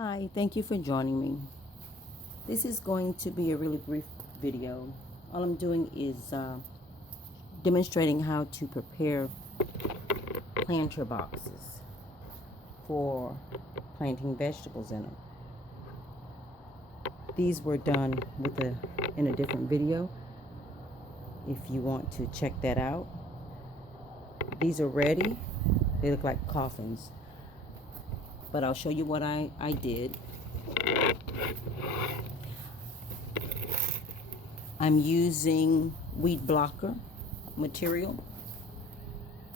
Hi, thank you for joining me. This is going to be a really brief video. All I'm doing is demonstrating how to prepare planter boxes for planting vegetables in them. These were done in a different video. If you want to check that out. These are ready. They look like coffins. But I'll show you what I did. I'm using weed blocker material,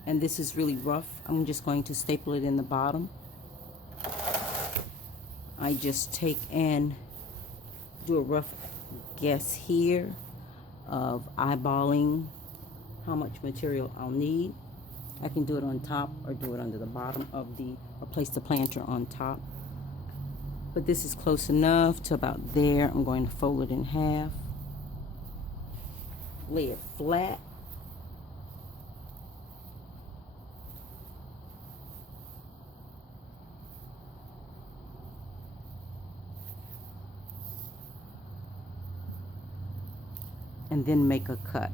and this is really rough. I'm just going to staple it in the bottom. I just take and do a rough guess here of eyeballing how much material I'll need. I can do it on top or do it under the bottom of or place the planter on top. But this is close enough to about there. I'm going to fold it in half. Lay it flat. And then make a cut.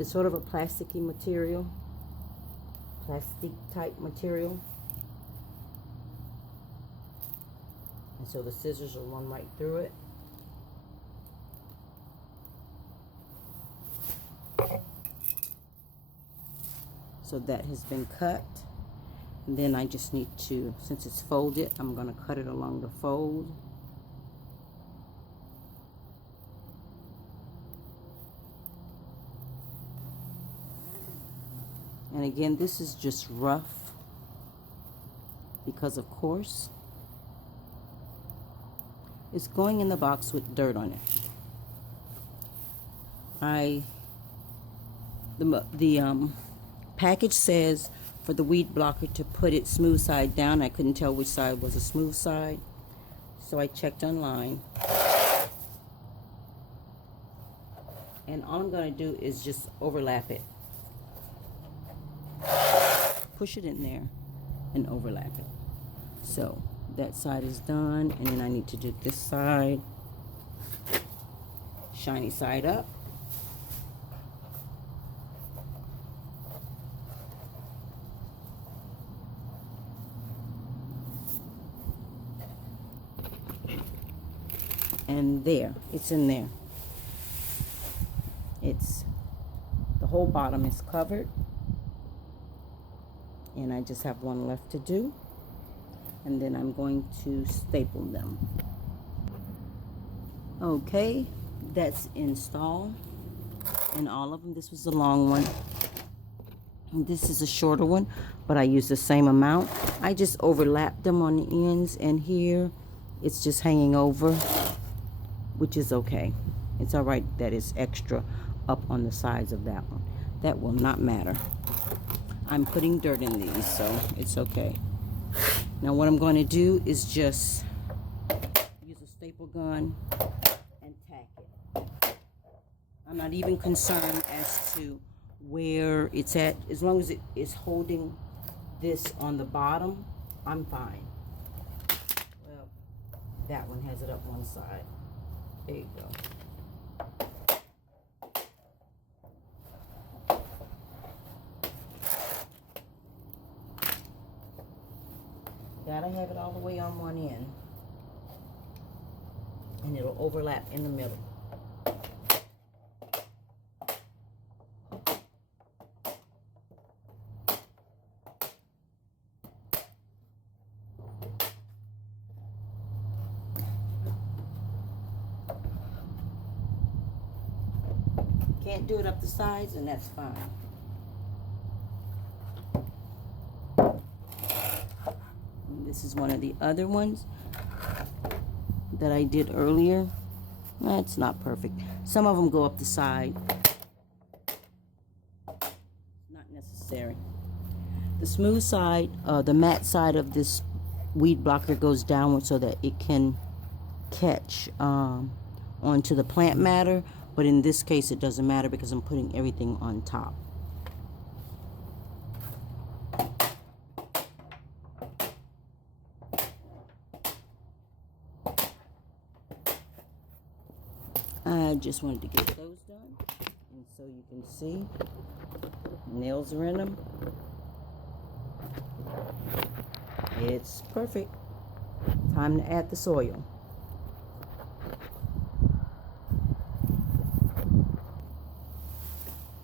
It's sort of a plasticky material, plastic type material. And so the scissors will run right through it. So that has been cut. And then I just need to, since it's folded, I'm going to cut it along the fold. And again, this is just rough because, of course, it's going in the box with dirt on it. The package says for the weed blocker to put it smooth side down. I couldn't tell which side was a smooth side, so I checked online. And all I'm going to do is just overlap it. Push it in there and overlap it. So that side is done, and then I need to do this side. Shiny side up. And there, it's in there. The whole bottom is covered. And I just have one left to do, and then I'm going to staple them. Okay, that's installed in all of them. This was a long one, and this is a shorter one, but I used the same amount. I just overlapped them on the ends, and here it's just hanging over, which is okay. It's all right that it's extra up on the sides of that one. That will not matter. I'm putting dirt in these, so it's okay. Now what I'm going to do is just use a staple gun and tack it. I'm not even concerned as to where it's at. As long as it is holding this on the bottom, I'm fine. Well, that one has it up one side. There you go. Gotta have it all the way on one end, and it'll overlap in the middle. Can't do it up the sides, and that's fine. This is one of the other ones that I did earlier. It's not perfect. Some of them go up the side. Not necessary. The smooth side, the matte side of this weed blocker goes downward so that it can catch onto the plant matter, but in this case it doesn't matter because I'm putting everything on top. just wanted to get those done. And so you can see, nails are in them. It's perfect. Time to add the soil.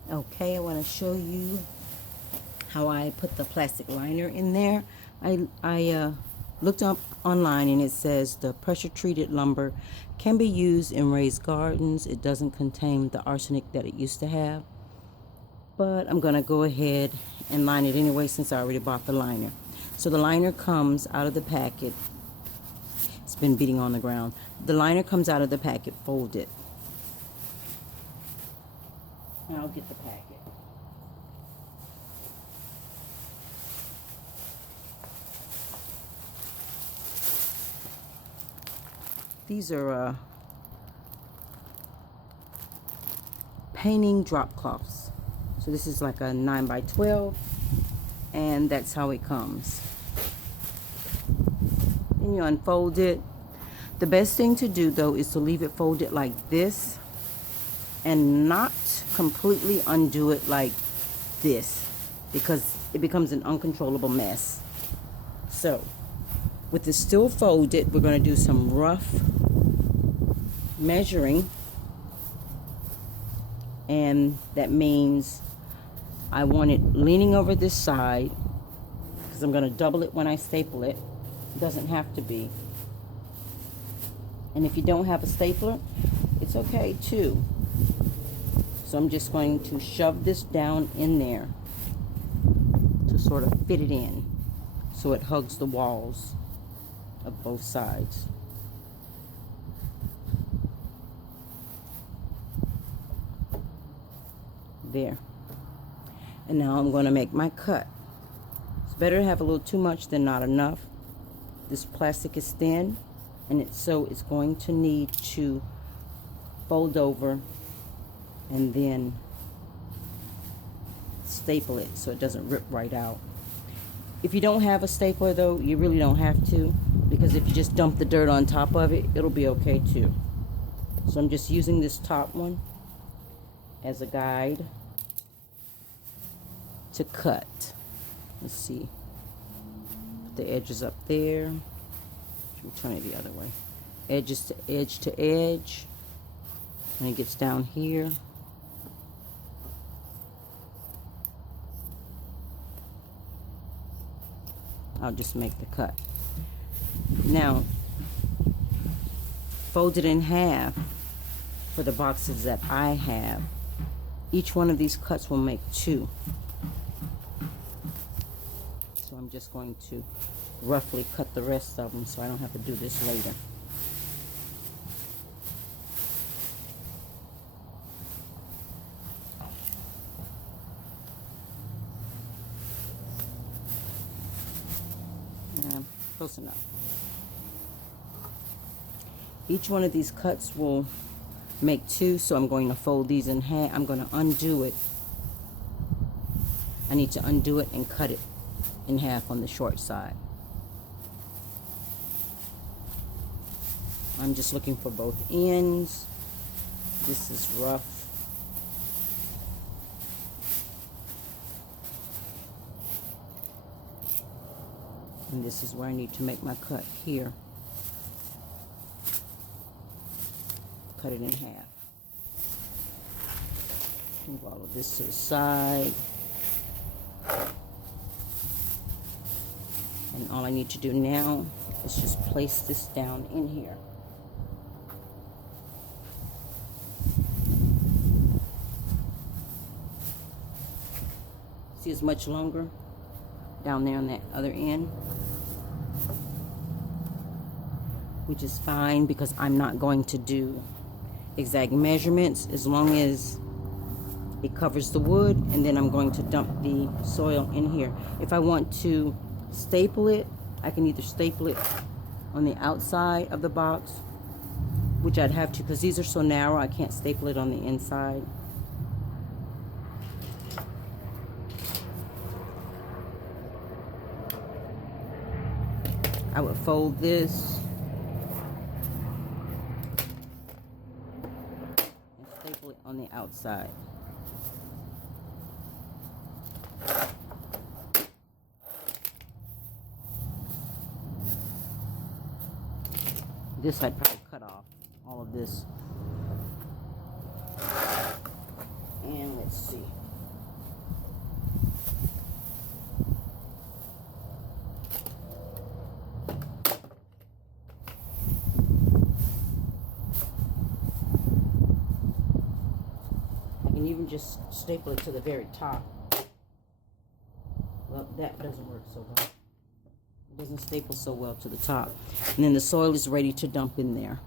Okay, I want to show you how I put the plastic liner in there. I looked up online and it says the pressure treated lumber can be used in raised gardens. It doesn't contain the arsenic that it used to have. But I'm going to go ahead and line it anyway since I already bought the liner. So the liner comes out of the packet. It's been beating on the ground. The liner comes out of the packet folded. And I'll get the packet. These are painting drop cloths. So this is like a 9x12, and that's how it comes. And you unfold it. The best thing to do though is to leave it folded like this and not completely undo it like this, because it becomes an uncontrollable mess. So with this still folded, we're going to do some rough measuring, and that means I want it leaning over this side because I'm going to double it when I staple it. It doesn't have to be. And if you don't have a stapler, it's okay too. So I'm just going to shove this down in there to sort of fit it in so it hugs the walls of both sides. There. And now I'm going to make my cut. It's better to have a little too much than not enough. This plastic is thin, and it's going to need to fold over and then staple it so it doesn't rip right out. If you don't have a stapler though, you really don't have to, because if you just dump the dirt on top of it, it'll be okay too. So I'm just using this top one as a guide to cut. Let's see. Put the edges up there. We'll turn it the other way. Edges to edge to edge. And it gets down here. I'll just make the cut. Now, fold it in half for the boxes that I have. Each one of these cuts will make 2. So I'm just going to roughly cut the rest of them so I don't have to do this later. Close enough. Each one of these cuts will make 2, so I'm going to fold these in half. I'm going to undo it. I need to undo it and cut it in half on the short side. I'm just looking for both ends. This is rough. And this is where I need to make my cut here. Cut it in half. Move all of this to the side. And all I need to do now is just place this down in here. See, it's much longer down there on that other end, which is fine because I'm not going to do exact measurements as long as it covers the wood, and then I'm going to dump the soil in here. If I want to staple it, I can either staple it on the outside of the box, which I'd have to because these are so narrow I can't staple it on the inside. I would fold this it on the outside. This I'd probably cut off, all of this. And let's see. I can even just staple it to the very top. Well, that doesn't work so well. It doesn't staple so well to the top. And then the soil is ready to dump in there.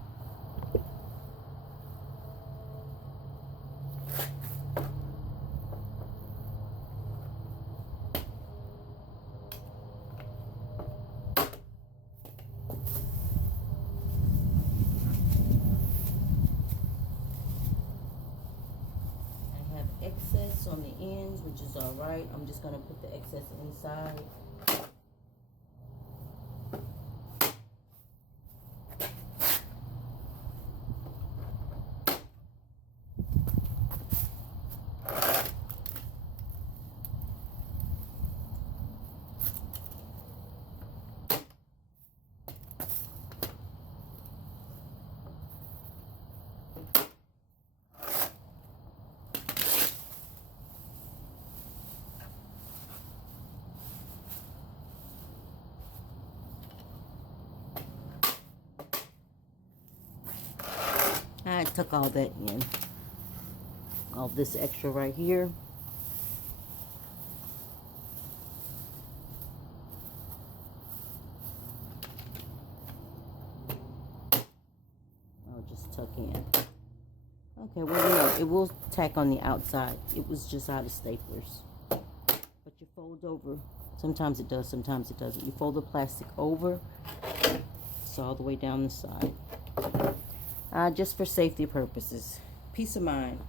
Excess on the ends, which is all right. I'm just going to put the excess inside. I took all that in. All this extra right here. I'll just tuck in. Okay, well, it will tack on the outside. It was just out of staplers. But you fold over. Sometimes it does, sometimes it doesn't. You fold the plastic over. It's all the way down the side. Just for safety purposes. Peace of mind.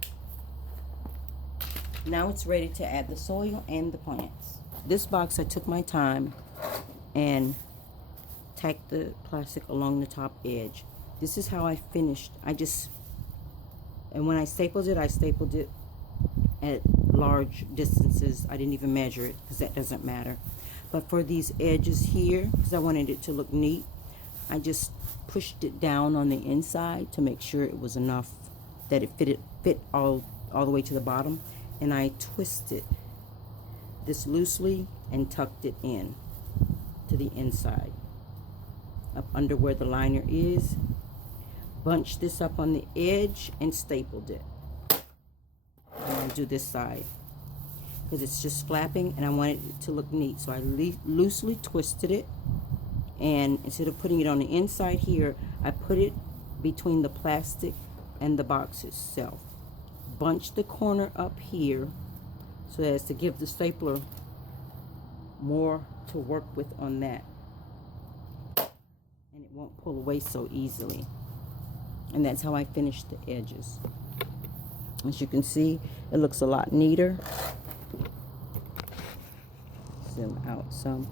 Now it's ready to add the soil and the plants. This box, I took my time and tacked the plastic along the top edge. This is how I finished. And when I stapled it at large distances. I didn't even measure it because that doesn't matter. But for these edges here, because I wanted it to look neat, I just pushed it down on the inside to make sure it was enough that it fit all the way to the bottom, and I twisted this loosely and tucked it in to the inside up under where the liner is, bunched this up on the edge and stapled it. I'm going to do this side because it's just flapping and I wanted it to look neat, so I loosely twisted it. And instead of putting it on the inside here, I put it between the plastic and the box itself. Bunch the corner up here so as to give the stapler more to work with on that. And it won't pull away so easily. And that's how I finished the edges. As you can see, it looks a lot neater. Zoom out some.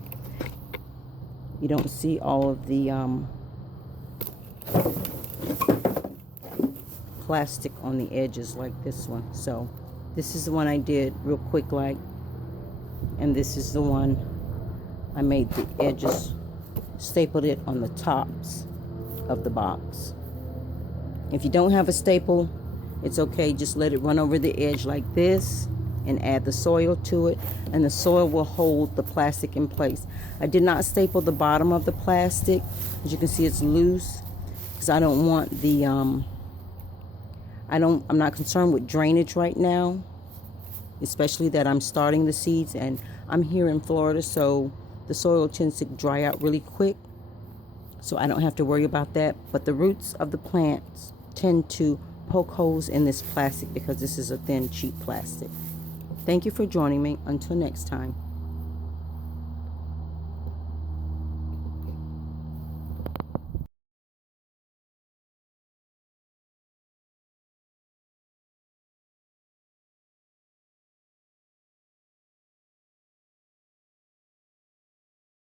You don't see all of the plastic on the edges like this one. So this is the one I did real quick like, and this is the one I made the edges, stapled it on the tops of the box. If you don't have a staple, it's okay, just let it run over the edge like this and add the soil to it, and the soil will hold the plastic in place. I did not staple the bottom of the plastic. As you can see, it's loose because I don't want the I'm not concerned with drainage right now, especially that I'm starting the seeds and I'm here in Florida, so the soil tends to dry out really quick, so I don't have to worry about that. But the roots of the plants tend to poke holes in this plastic because this is a thin, cheap plastic. Thank you for joining me. Until next time.